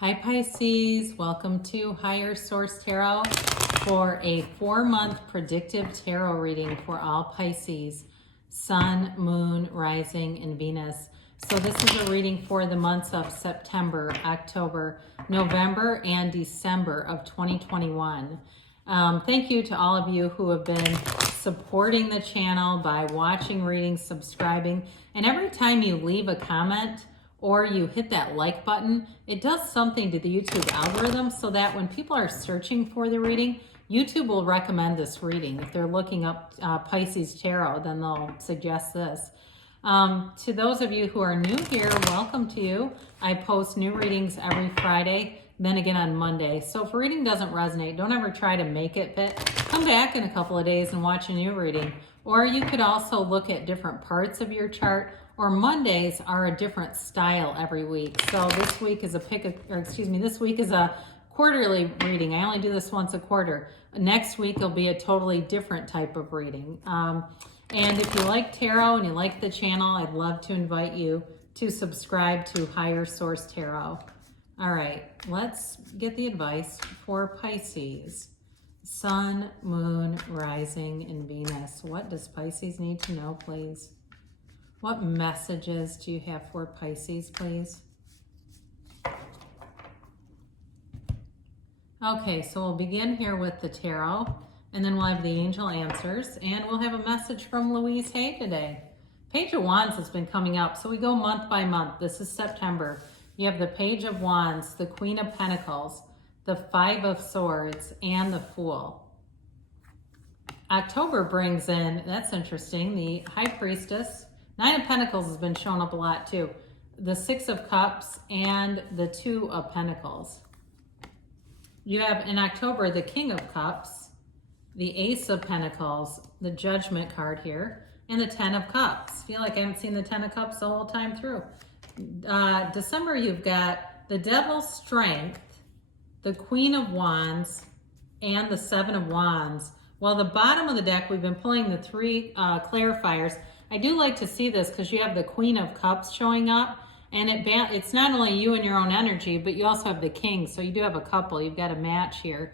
Hi Pisces, welcome to Higher Source Tarot for a 4-month predictive tarot reading for all Pisces, Sun, Moon, Rising, and Venus. So this is a reading for the months of September, October, November, and December of 2021. Thank you to all of you who have been supporting the channel by watching readings, subscribing, and every time you leave a comment or you hit that like button, it does something to the YouTube algorithm so that when people are searching for the reading, YouTube will recommend this reading. If they're looking up Pisces Tarot, then they'll suggest this. To those of you who are new here, welcome to you. I post new readings every Friday, then again on Monday. So if a reading doesn't resonate, don't ever try to make it fit. Come back in a couple of days and watch a new reading. Or you could also look at different parts of your chart, or Mondays are a different style every week. So this week is this week is a quarterly reading. I only do this once a quarter. Next week will be a totally different type of reading. And if you like tarot and you like the channel, I'd love to invite you to subscribe to Higher Source Tarot. All right, let's get the advice for Pisces. Sun, Moon, Rising, and Venus. What does Pisces need to know, please? What messages do you have for Pisces, please? Okay, so we'll begin here with the tarot, and then we'll have the angel answers, and we'll have a message from Louise Hay today. Page of Wands has been coming up, so we go month by month. This is September. You have the Page of Wands, the Queen of Pentacles, the Five of Swords, and the Fool. October brings in, that's interesting, the High Priestess. Nine of Pentacles has been showing up a lot too. The Six of Cups and the Two of Pentacles. You have in October the King of Cups, the Ace of Pentacles, the Judgment card here, and the Ten of Cups. I feel like I haven't seen the Ten of Cups the whole time through. December you've got the Devil's Strength, the Queen of Wands, and the Seven of Wands. Well, the bottom of the deck, we've been pulling the three clarifiers. I do like to see this because you have the Queen of Cups showing up, and it's not only you and your own energy, but you also have the King, so you do have a couple. You've got a match here.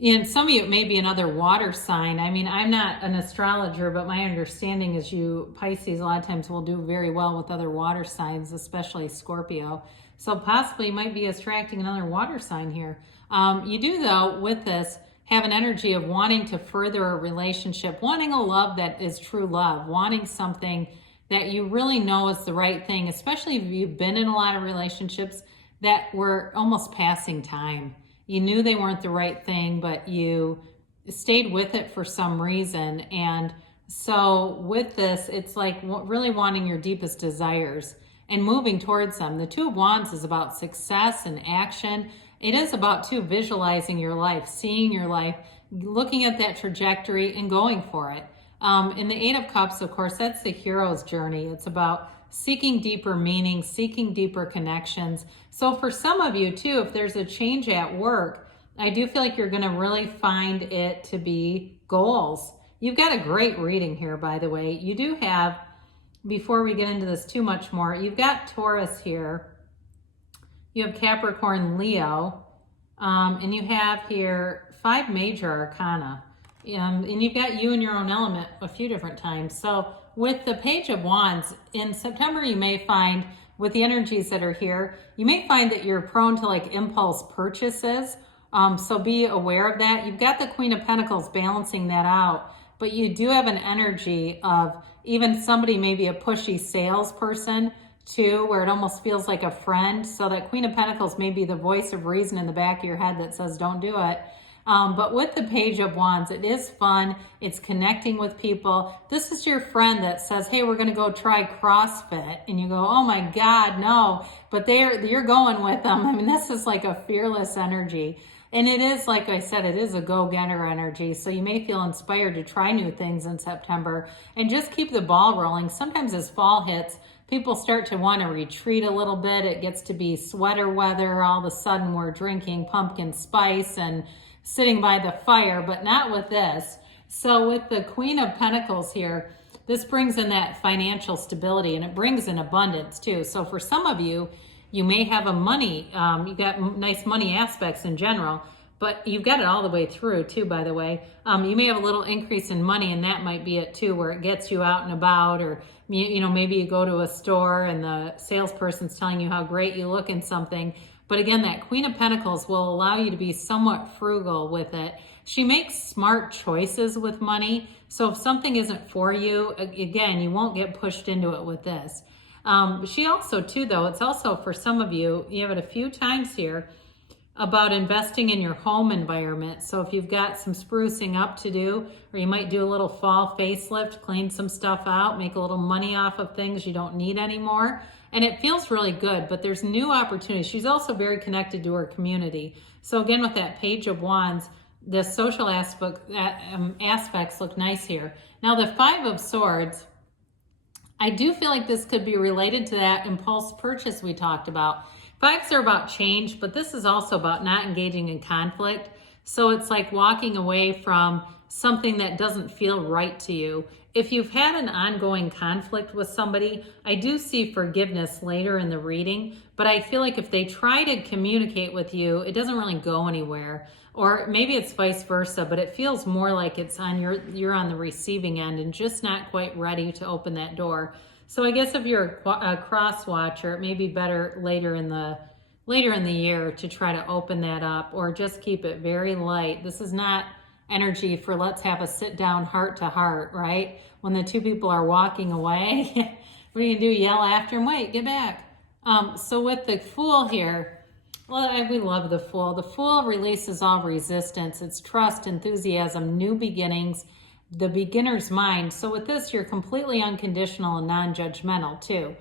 And some of you, it may be another water sign. I mean, I'm not an astrologer, but my understanding is you Pisces a lot of times will do very well with other water signs, especially Scorpio. So possibly you might be attracting another water sign here. You do, though, with this, have an energy of wanting to further a relationship, wanting a love that is true love, wanting something that you really know is the right thing, especially if you've been in a lot of relationships that were almost passing time. You knew they weren't the right thing, but you stayed with it for some reason. And so with this, it's like really wanting your deepest desires and moving towards them. The Two of Wands is about success and action. It is about, too, visualizing your life, seeing your life, looking at that trajectory and going for it. In the Eight of Cups, of course, that's the hero's journey. It's about seeking deeper meaning, seeking deeper connections. So for some of you, too, if there's a change at work, I do feel like you're going to really find it to be goals. You've got a great reading here, by the way. You do have, before we get into this too much more, you've got Taurus here. You have Capricorn, Leo, and you have here 5 major arcana. And you've got you in your own element a few different times. So with the Page of Wands, in September you may find, with the energies that are here, you may find that you're prone to like impulse purchases. So be aware of that. You've got the Queen of Pentacles balancing that out, but you do have an energy of even somebody, maybe a pushy salesperson, too, where it almost feels like a friend. So that Queen of Pentacles may be the voice of reason in the back of your head that says, don't do it. But with the Page of Wands, it is fun. It's connecting with people. This is your friend that says, hey, we're going to go try CrossFit. And you go, oh my God, no. But you're going with them. I mean, this is like a fearless energy. And it is, like I said, it is a go-getter energy. So you may feel inspired to try new things in September and just keep the ball rolling. Sometimes as fall hits, people start to want to retreat a little bit. It gets to be sweater weather. All of a sudden we're drinking pumpkin spice and sitting by the fire, but not with this. So with the Queen of Pentacles here, this brings in that financial stability, and it brings in abundance too. So for some of you, You may have a money, you got nice money aspects in general, but you've got it all the way through too, by the way. You may have a little increase in money, and that might be it too, where it gets you out and about, or you know, maybe you go to a store and the salesperson's telling you how great you look in something. But again, that Queen of Pentacles will allow you to be somewhat frugal with it. She makes smart choices with money. So if something isn't for you, again, you won't get pushed into it with this. She also too, though, it's also for some of you, you have it a few times here, about investing in your home environment. So if you've got some sprucing up to do, or you might do a little fall facelift, clean some stuff out, make a little money off of things you don't need anymore. And it feels really good, but there's new opportunities. She's also very connected to her community. So again, with that Page of Wands, the social aspects look nice here. Now the Five of Swords, I do feel like this could be related to that impulse purchase we talked about. Fives are about change, but this is also about not engaging in conflict. So it's like walking away from something that doesn't feel right to you. If you've had an ongoing conflict with somebody, I do see forgiveness later in the reading, but I feel like if they try to communicate with you, it doesn't really go anywhere. Or maybe it's vice versa, but it feels more like it's on you're on the receiving end and just not quite ready to open that door. So I guess if you're a cross watcher, it may be better later in the year to try to open that up, or just keep it very light. This is not energy for let's have a sit down heart to heart, right? When the two people are walking away, what do you do? Yell after them, wait, get back. So with the Fool here, well, we love the Fool. The Fool releases all resistance. It's trust, enthusiasm, new beginnings, the beginner's mind. So with this, you're completely unconditional and non-judgmental too.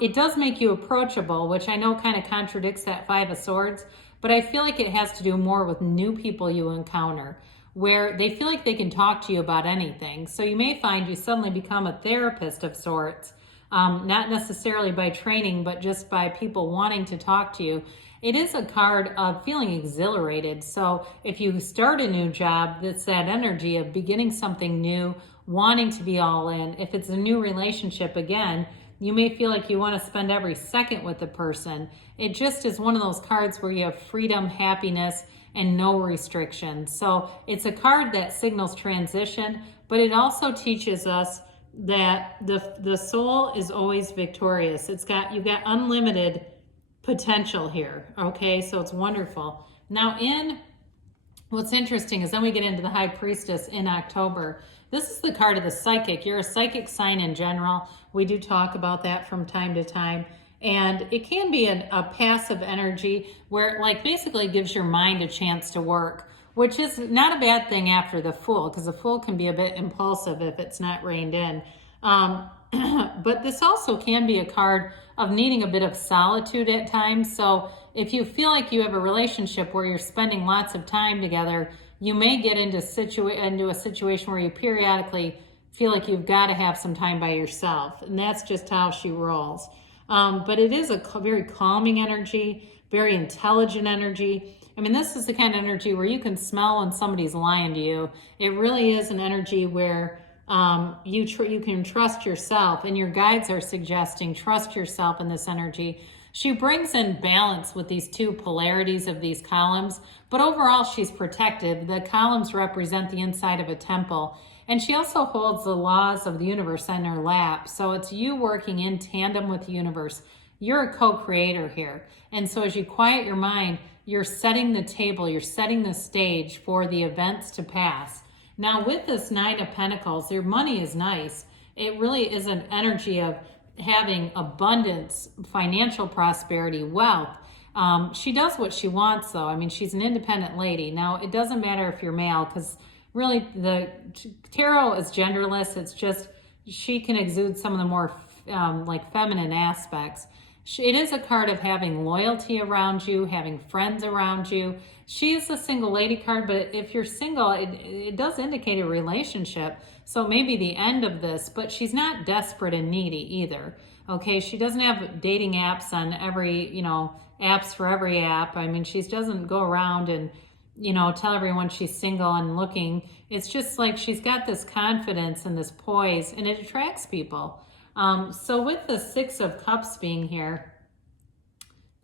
It does make you approachable, which I know kind of contradicts that Five of Swords, but I feel like it has to do more with new people you encounter, where they feel like they can talk to you about anything. So you may find you suddenly become a therapist of sorts, not necessarily by training, but just by people wanting to talk to you. It is a card of feeling exhilarated. So if you start a new job, that's that energy of beginning something new, wanting to be all in. If it's a new relationship, again, you may feel like you want to spend every second with the person. It just is one of those cards where you have freedom, happiness, and no restrictions. So it's a card that signals transition, but it also teaches us that the soul is always victorious. You've got unlimited potential here. Okay, so it's wonderful. Now what's interesting is then we get into the High Priestess in October. This is the card of the psychic. You're a psychic sign in general. We do talk about that from time to time. And it can be a passive energy where it like basically gives your mind a chance to work, which is not a bad thing after the Fool, because the Fool can be a bit impulsive if it's not reined in. But this also can be a card of needing a bit of solitude at times. So if you feel like you have a relationship where you're spending lots of time together, you may get into a situation where you periodically feel like you've got to have some time by yourself. And that's just how she rolls. But it is a very calming energy, very intelligent energy. I mean, this is the kind of energy where you can smell when somebody's lying to you. It really is an energy where you can trust yourself, and your guides are suggesting trust yourself in this energy. She brings in balance with these two polarities of these columns, but overall she's protected. The columns represent the inside of a temple, and she also holds the laws of the universe in her lap. So it's you working in tandem with the universe. You're a co-creator here. And so as you quiet your mind, you're setting the table, you're setting the stage for the events to pass. Now with this Nine of Pentacles, your money is nice. It really is an energy of having abundance, financial prosperity, wealth. She does what she wants though. I mean, she's an independent lady. Now it doesn't matter if you're male, because really the tarot is genderless. It's just, she can exude some of the more like feminine aspects. It is a card of having loyalty around you, having friends around you. She is a single lady card, but if you're single, it does indicate a relationship. So maybe the end of this, but she's not desperate and needy either. Okay, she doesn't have dating apps on every, apps for every app. I mean, she doesn't go around and, tell everyone she's single and looking. It's just like she's got this confidence and this poise, and it attracts people. So with the Six of Cups being here,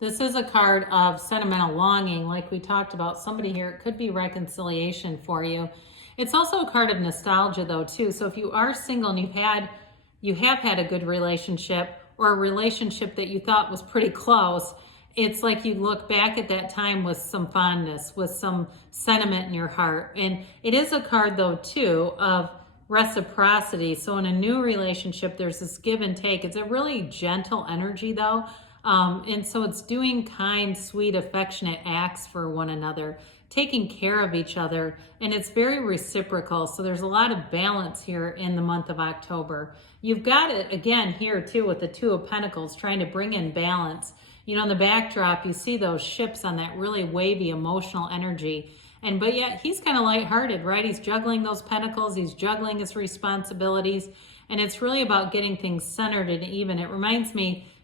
This is a card of sentimental longing, like we talked about. Somebody here, it could be reconciliation for you. It's also a card of nostalgia though too. So if you are single and you have had a good relationship, or a relationship that you thought was pretty close, it's like you look back at that time with some fondness, with some sentiment in your heart. And it is a card though too of reciprocity. So in a new relationship, there's this give and take. It's a really gentle energy though. And so it's doing kind, sweet, affectionate acts for one another, taking care of each other, and it's very reciprocal. So there's a lot of balance here in the month of October. You've got it again here too with the Two of Pentacles, trying to bring in balance. You know, in the backdrop, you see those ships on that really wavy emotional energy. But yet he's kind of lighthearted, right? He's juggling those pentacles, he's juggling his responsibilities, and it's really about getting things centered and even. It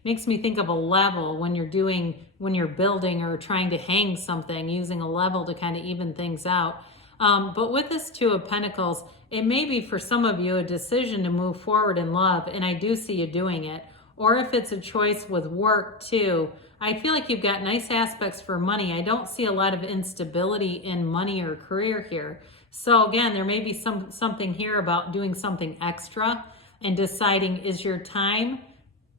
makes me think of a level when you're building or trying to hang something, using a level to kind of even things out. But with this Two of Pentacles, it may be for some of you a decision to move forward in love, and I do see you doing it. Or if it's a choice with work too, I feel like you've got nice aspects for money. I don't see a lot of instability in money or career here. So again, there may be something here about doing something extra and deciding, is your time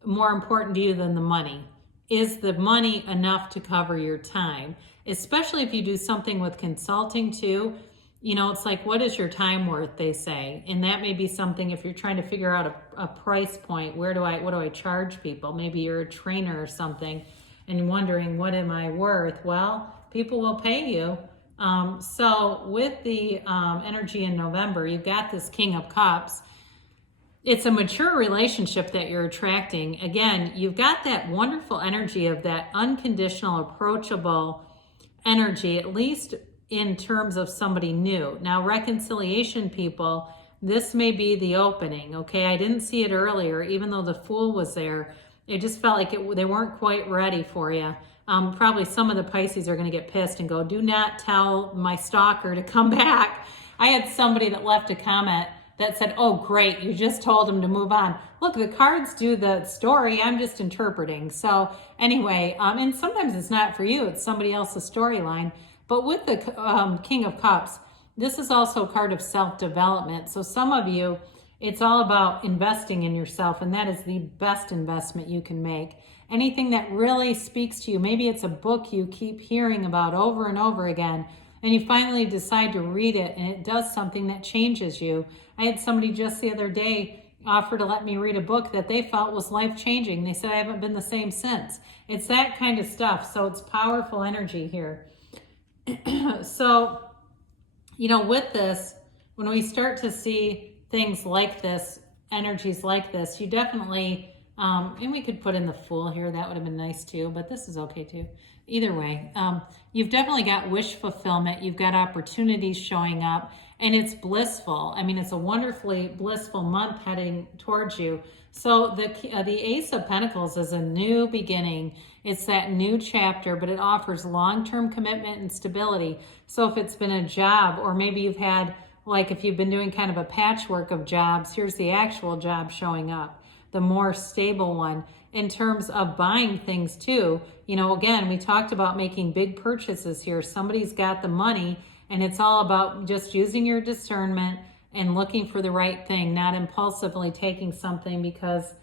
more important to you than the money? Is the money enough to cover your time? Especially if you do something with consulting too. You know, it's like, what is your time worth, they say. And that may be something if you're trying to figure out a price point. What do I charge people? Maybe you're a trainer or something and you're wondering, what am I worth? Well, people will pay you. So with the energy in November, you've got this King of Cups. It's a mature relationship that you're attracting. Again, you've got that wonderful energy of that unconditional, approachable energy, at least in terms of somebody new. Now, reconciliation people, this may be the opening, okay? I didn't see it earlier, even though the Fool was there. It just felt like they weren't quite ready for you. Probably some of the Pisces are going to get pissed and go, do not tell my stalker to come back. I had somebody that left a comment that said, oh, great, you just told him to move on. Look, the cards do the story. I'm just interpreting. So anyway, and sometimes it's not for you. It's somebody else's storyline. But with the King of Cups, this is also a card of self-development. So some of you, it's all about investing in yourself, and that is the best investment you can make. Anything that really speaks to you, maybe it's a book you keep hearing about over and over again, and you finally decide to read it, and it does something that changes you. I had somebody just the other day offer to let me read a book that they felt was life-changing. They said, I haven't been the same since. It's that kind of stuff, so it's powerful energy here. So, you know, with this, when we start to see things like this, energies like this, you definitely, and we could put in the Fool here, that would have been nice too, but this is okay too. Either way, you've definitely got wish fulfillment, you've got opportunities showing up, and it's blissful. I mean, it's a wonderfully blissful month heading towards you. So the Ace of Pentacles is a new beginning. It's that new chapter, but it offers long-term commitment and stability. So if it's been a job, or maybe you've had, like if you've been doing kind of a patchwork of jobs, here's the actual job showing up, the more stable one. In terms of buying things too, you know, again, we talked about making big purchases here. Somebody's got the money, and it's all about just using your discernment and looking for the right thing, not impulsively taking something because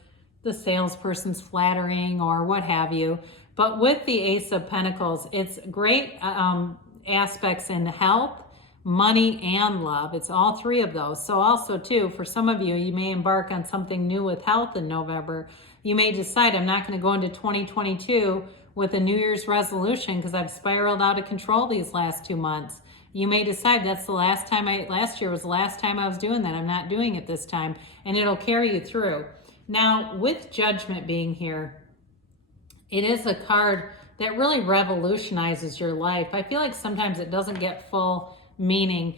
the salesperson's flattering or what have you. But with the Ace of Pentacles, it's great aspects in health, money, and love. It's all three of those. So also too, for some of you, you may embark on something new with health in November. You may decide, I'm not going to go into 2022 with a New Year's resolution because I've spiraled out of control these last 2 months. You may decide that's the last time last year was the last time I was doing that. I'm not doing it this time, and it'll carry you through. Now, with Judgment being here, it is a card that really revolutionizes your life. I feel like sometimes it doesn't get full meaning.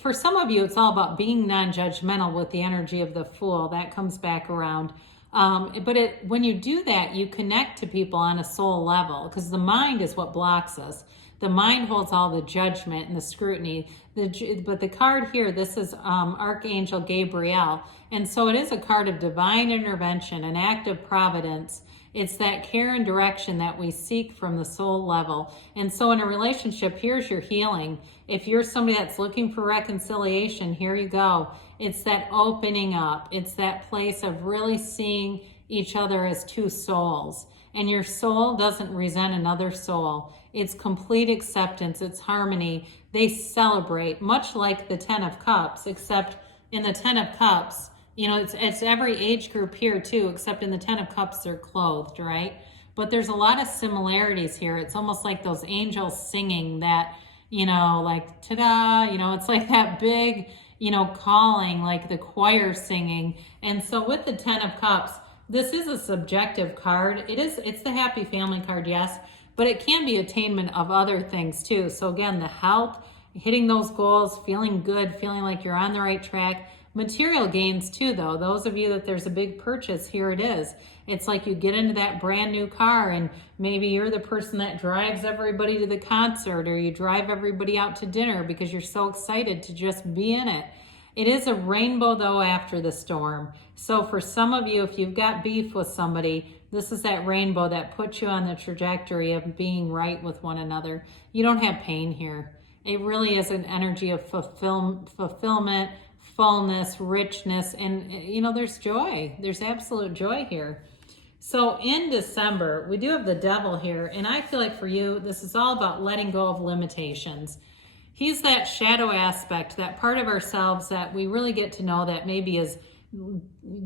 For some of you, it's all about being non-judgmental with the energy of the Fool. That comes back around. But when you do that, you connect to people on a soul level, because the mind is what blocks us. The mind holds all the judgment and the scrutiny. But the card here, this is Archangel Gabriel. And so it is a card of divine intervention, an act of providence. It's that care and direction that we seek from the soul level. And so in a relationship, here's your healing. If you're somebody that's looking for reconciliation, here you go. It's that opening up. It's that place of really seeing each other as two souls. And your soul doesn't resent another soul. It's complete acceptance. It's harmony. They celebrate, much like the Ten of Cups, except in the Ten of Cups, you know, it's every age group here too, except in the Ten of Cups, they're clothed, right? But there's a lot of similarities here. It's almost like those angels singing that, you know, like, ta-da, you know, it's like that big, you know, calling, like the choir singing. And so with the Ten of Cups, this is a subjective card. It's the happy family card, yes, but it can be attainment of other things too. So again, the health, hitting those goals, feeling good, feeling like you're on the right track. Material gains too, though. Those of you that there's a big purchase, here it is. It's like you get into that brand new car and maybe you're the person that drives everybody to the concert, or you drive everybody out to dinner because you're so excited to just be in it. It is a rainbow though after the storm. So for some of you, if you've got beef with somebody, this is that rainbow that puts you on the trajectory of being right with one another. You don't have pain here. It really is an energy of fulfillment, fullness, richness, and you know, there's joy. There's absolute joy here. So in December, we do have the devil here, and I feel like for you, this is all about letting go of limitations. He's that shadow aspect, that part of ourselves that we really get to know that maybe is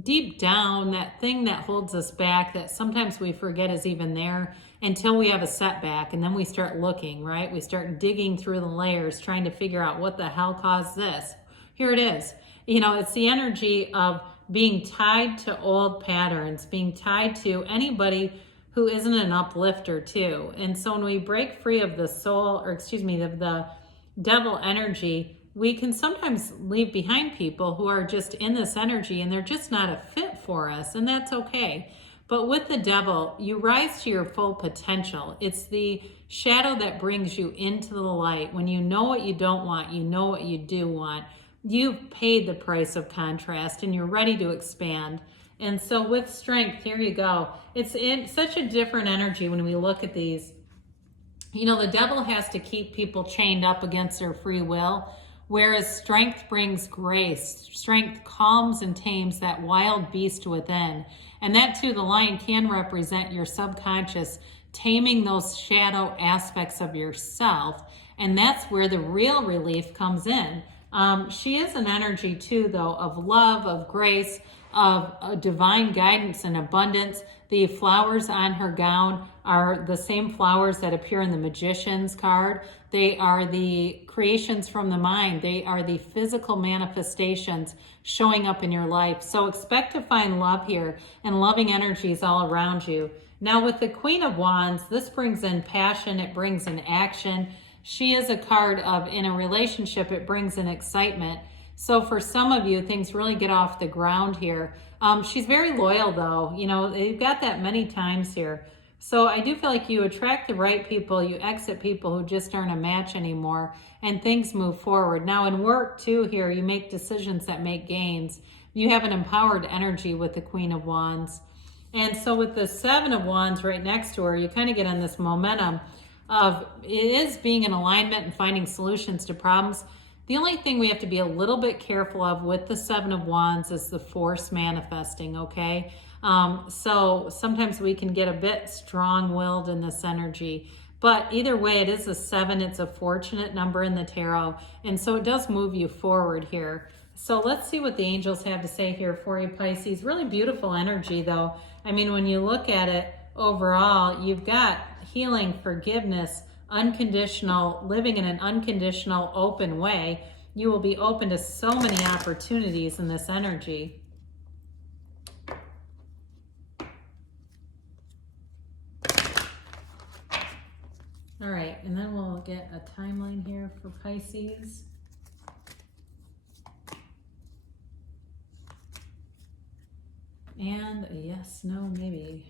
deep down, that thing that holds us back, that sometimes we forget is even there until we have a setback, and then we start looking, right? We start digging through the layers, trying to figure out what the hell caused this. Here it is. You know, it's the energy of being tied to old patterns, being tied to anybody who isn't an uplifter too. And so when we break free of the soul, or excuse me, of the devil energy, we can sometimes leave behind people who are just in this energy and they're just not a fit for us, and that's okay. But with the devil, you rise to your full potential. It's the shadow that brings you into the light. When you know what you don't want, you know what you do want. You've paid the price of contrast and you're ready to expand. And so with strength, here you go. It's in such a different energy when we look at these. You know, the devil has to keep people chained up against their free will, whereas strength brings grace. Strength calms and tames that wild beast within. And that too, the lion can represent your subconscious, taming those shadow aspects of yourself. And that's where the real relief comes in. She is an energy too, though, of love, of grace, of divine guidance and abundance. The flowers on her gown are the same flowers that appear in the Magician's card. They are the creations from the mind. They are the physical manifestations showing up in your life. So expect to find love here and loving energies all around you. Now with the Queen of Wands, this brings in passion. It brings in action. She is a card of, in a relationship, it brings in excitement. So for some of you, things really get off the ground here. She's very loyal though. You know, you've got that many times here. So I do feel like you attract the right people, you exit people who just aren't a match anymore, and things move forward. Now in work too here, you make decisions that make gains. You have an empowered energy with the Queen of Wands. And so with the Seven of Wands right next to her, you kind of get on this momentum of it is being in alignment and finding solutions to problems. The only thing we have to be a little bit careful of with the Seven of Wands is the force manifesting, okay? So sometimes we can get a bit strong-willed in this energy. But either way, it is a 7. It's a fortunate number in the tarot. And so it does move you forward here. So let's see what the angels have to say here for you, Pisces. Really beautiful energy, though. I mean, when you look at it overall, you've got healing, forgiveness, unconditional, living in an unconditional, open way. You will be open to so many opportunities in this energy. All right, and then we'll get a timeline here for Pisces. And a yes, no, maybe.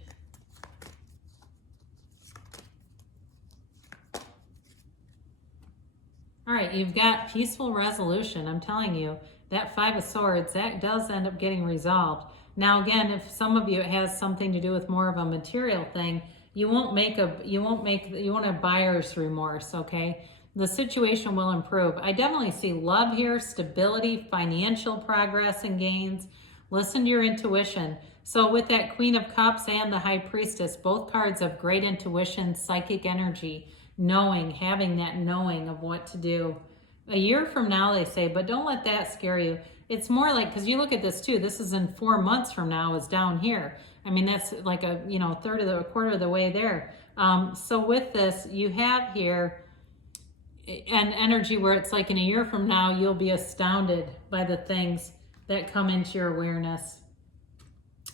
All right, you've got peaceful resolution. I'm telling you, that Five of Swords, that does end up getting resolved. Now again, if some of you it has something to do with more of a material thing, you won't have buyer's remorse, okay? The situation will improve. I definitely see love here, stability, financial progress and gains. Listen to your intuition. So with that Queen of Cups and the High Priestess, both cards have great intuition, psychic energy, knowing, having that knowing of what to do. A year from now, they say, but don't let that scare you. It's more like, because you look at this too, this is in 4 months from now is down here. I mean, that's like a, quarter of the way there. So with this, you have here an energy where it's like in a year from now, you'll be astounded by the things that come into your awareness.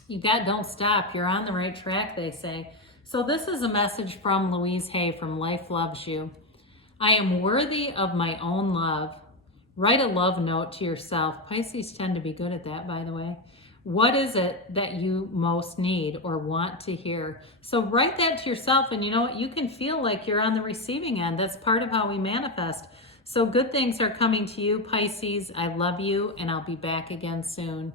Don't stop. You're on the right track, they say. So this is a message from Louise Hay from Life Loves You. I am worthy of my own love. Write a love note to yourself. Pisces tend to be good at that, by the way. What is it that you most need or want to hear? So write that to yourself, and you know what? You can feel like you're on the receiving end. That's part of how we manifest. So good things are coming to you, Pisces. I love you, and I'll be back again soon.